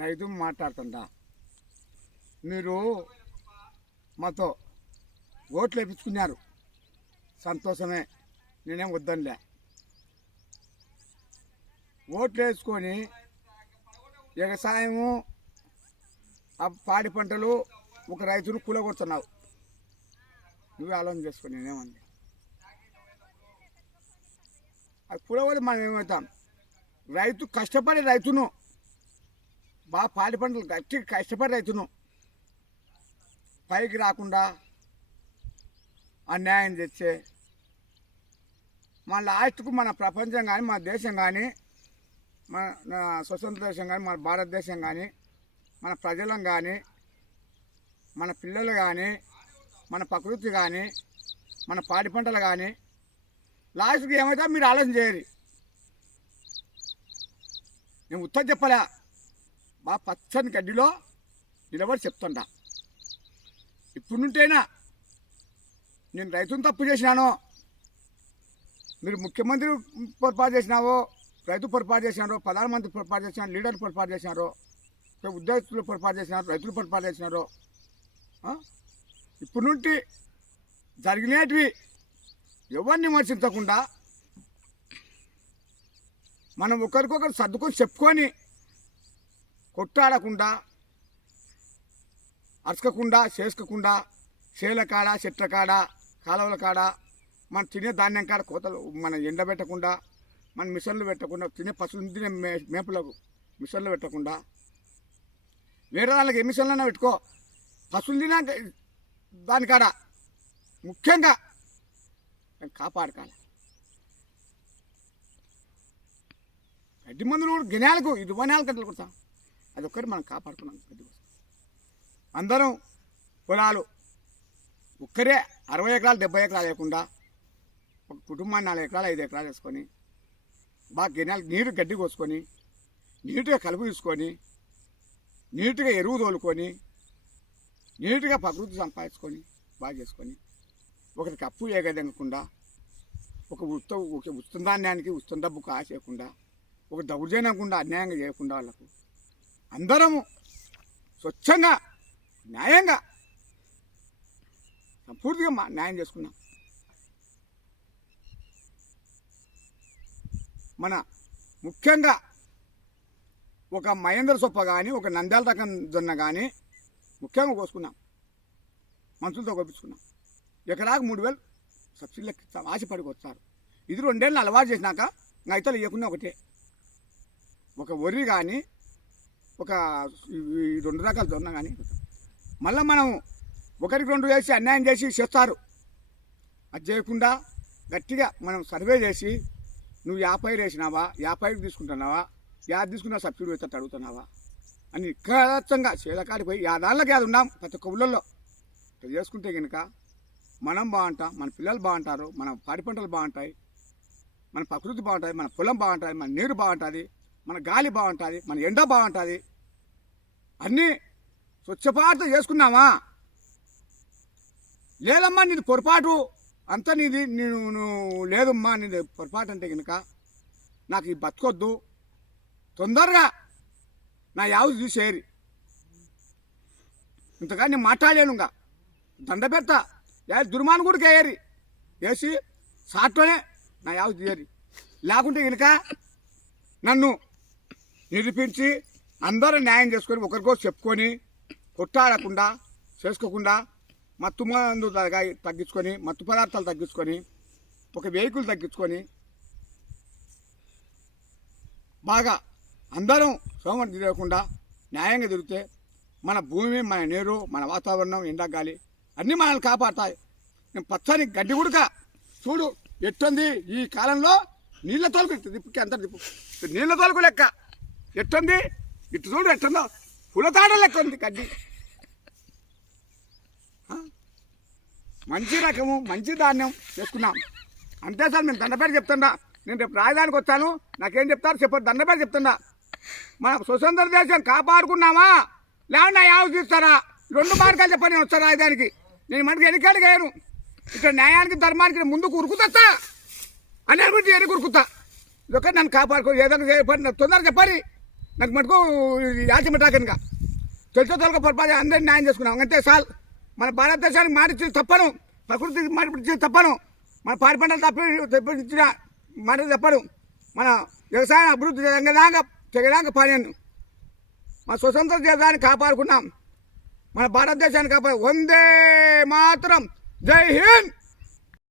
రైతు మాట్లాడుతుంటా మీరు మాతో ఓట్లు వేయించుకున్నారు, సంతోషమే, నేనేం వద్దనిలే. ఓట్లు వేసుకొని వ్యవసాయము పాడి పంటలు ఒక రైతును కూలగొడుతున్నావు. నువ్వే ఆలోచన చేసుకొని నేనేమన్నా అది కూలగొడి మనం ఏమవుతాం? రైతు కష్టపడే రైతును బాగా పాడి పంటలు గట్టి కష్టపడే రైతును పైకి రాకుండా అన్యాయం తెచ్చే మన లాస్ట్కు మన ప్రపంచం కానీ మన దేశం కానీ మన స్వతంత్ర దేశం కానీ మన భారతదేశం కానీ మన ప్రజలం కానీ మన పిల్లలు కానీ మన ప్రకృతి కానీ మన పాడి పంటలు కానీ లాస్ట్కి ఏమైతే మీరు ఆలోచన చేయరు. నేను ఉత్తరం చెప్పలే, బాగా పచ్చని గడ్డిలో నిలబడి చెప్తుంటా. ఇప్పుడు నుంటైనా నేను రైతును తప్పు చేసినాను, మీరు ముఖ్యమంత్రి పొరపాటు చేసినావో, రైతు పొరపాటు చేసినారో, ప్రధానమంత్రి పొరపాటు చేసినారు, లీడర్ పొరపాటు చేసినారో, ఉద్యోగస్తులు పొరపాటు చేసినారు, రైతులు పొరపాటు చేసినారో, ఇప్పుడు నుండి జరిగినవి ఎవరిని విమర్శించకుండా మనం ఒకరికొకరు సర్దుకొని చెప్పుకొని కొట్టాడకుండా అరచకుండా చేసుకోకుండా చేల కాడ చెట్ల కాడ కాలువల కాడ మన తినే ధాన్యం కాడ కోతలు మన ఎండబెట్టకుండా మన మిషన్లు పెట్టకుండా తినే పశువులు తినే మేపులకు మిషన్లు పెట్టకుండా వేరే దానికి ఏ మిషన్లైనా పెట్టుకో, పశువులు తినే దానికాడ ముఖ్యంగా కాపాడుకోవాలి. గడ్డి మందులు కూడా గినాలకు 24 గంటలు కొడతాం, అదొక్కటి మనం కాపాడుకున్నాం. గడ్డి కోసం అందరం పొలాలు ఒక్కరే 60 ఎకరాలు 70 ఎకరాలు లేకుండా ఒక కుటుంబాన్ని 4 ఎకరాలు 5 ఎకరాలు వేసుకొని బాగా గినాలు నీరు గడ్డి కోసుకొని నీట్గా కలుపు తీసుకొని నీట్గా ఎరువు తోలుకొని నీట్గా ప్రకృతి సంపాదించుకొని బాగా చేసుకొని ఒకరికి అప్పు ఏగదనకుండా ఒక ఉత్తంధాన్యానికి ఉత్తం డబ్బుకు ఆశ చేయకుండా ఒక దౌర్జన్యంకుండా అన్యాయంగా చేయకుండా వాళ్ళకు అందరము స్వచ్ఛంగా న్యాయంగా సంపూర్తిగా న్యాయం చేసుకున్నాం. మన ముఖ్యంగా ఒక మహేంద్ర సొప్ప కానీ ఒక నంద్యాల రకం జొన్న కానీ ముఖ్యంగా కోసుకున్నాం, మనుషులతో కోపించుకున్నాం. ఎకరాకు 3000 సబ్సిడీలకు ఇస్తాం, ఆశపడికి వస్తారు. ఇది 2 ఏళ్ళు అలవాటు చేసినాక రైతులు ఇవ్వకుండా ఒకటే, ఒక వరి కానీ ఒక 2 రకాల జొన్న కానీ మళ్ళీ మనం ఒకరికి 2 వేసి అన్యాయం చేసి చేస్తారు. అది చేయకుండా గట్టిగా మనం సర్వే చేసి నువ్వు 50 వేసినావా, 50 తీసుకుంటున్నావా, 50 తీసుకున్నా సబ్సిడీ వచ్చేటట్టు అడుగుతున్నావా అని నిఖచ్చితంగా చేలకాడికి పోయి 50 అది ఉన్నాం ప్రతి ఒక్క ఊళ్ళల్లో చేసుకుంటే కనుక మనం బాగుంటాం, మన పిల్లలు బాగుంటారు, మన పాడి పంటలు బాగుంటాయి, మన ప్రకృతి బాగుంటుంది, మన పొలం బాగుంటుంది, మన నీరు బాగుంటుంది, మన గాలి బాగుంటుంది, మన ఎండ బాగుంటుంది. అన్నీ స్వచ్ఛపాటు చేసుకున్నామా? లేదమ్మా నీది పొరపాటు అంతా నీది, నువ్వు లేదమ్మా నీది పొరపాటు అంటే కనుక నాకు ఈ బతకొద్దు, తొందరగా నా యావు తీసేరి, ఇంతగా నేను మాట్లాడలేను, ఇంకా దండ పెడతా, దుర్మాను కూడా వేయరి వేసి సాట్లోనే నా యావు తీయరి. లేకుంటే కనుక నన్ను నిరూపించి అందరూ న్యాయం చేసుకొని ఒకరికొకరు చెప్పుకొని కొట్టాడకుండా చేసుకోకుండా మత్తు మందు తగ్గించుకొని మత్తు పదార్థాలు తగ్గించుకొని ఒక వెహికల్ తగ్గించుకొని బాగా అందరం సోమం తిరగకుండా న్యాయంగా తిరిగితే మన భూమి, మన నీరు, మన వాతావరణం, ఎండాగాలి అన్నీ మనల్ని కాపాడుతాయి. నేను పచ్చని గడ్డి గుడక చూడు ఎట్టుంది ఈ కాలంలో, నీళ్ళ తోలుకు దిప్పుకి అంత దిప్పు నీళ్ళ తోలుకు లెక్క ఎట్టుంది, ఇటు చూడు ఎట్టుందో పులతాడ లెక్క ఉంది గడ్డి. మంచి రకము మంచి ధాన్యం చేసుకున్నాం అంతే సార్. నేను దండపేట చెప్తుండా, నేను రేపు రాజధానికి వచ్చాను, నాకేం చెప్తారు చెప్పారు, దండపేట చెప్తుండా. మన స్వతంత్ర దేశం కాపాడుకున్నామా లేకుండా యావ తీస్తారా? 2 మార్గాలు చెప్పని నేను వచ్చాను రాజధానికి. నేను మనకి ఎన్నికలు గాను ఇక్కడ న్యాయానికి ధర్మానికి ముందుకు ఉరుకుతా అని అనుకుంటే ఎన్ని ఉరుకుతా. ఇదొక నన్ను కాపాడుకో, ఏదైనా చెప్పండి, తొందరగా చెప్పాలి. నాకు మటుకు యాచమటాకనుక తొలక పొరపాటు అందరినీ న్యాయం చేసుకున్నాం అంతే సాల్. మన భారతదేశానికి మాటిచ్చిన తప్పను, ప్రకృతికి మాటిచ్చిన తప్పను, మన పాడి పంటలు తప్పించిన మాట తప్పను, మన వ్యవసాయం అభివృద్ధి తెగదాకా పనిను మన స్వతంత్ర దేశాన్ని కాపాడుకున్నాం, మన భారతదేశాన్ని కాపాడు. వందే మాతరం, జై హింద్.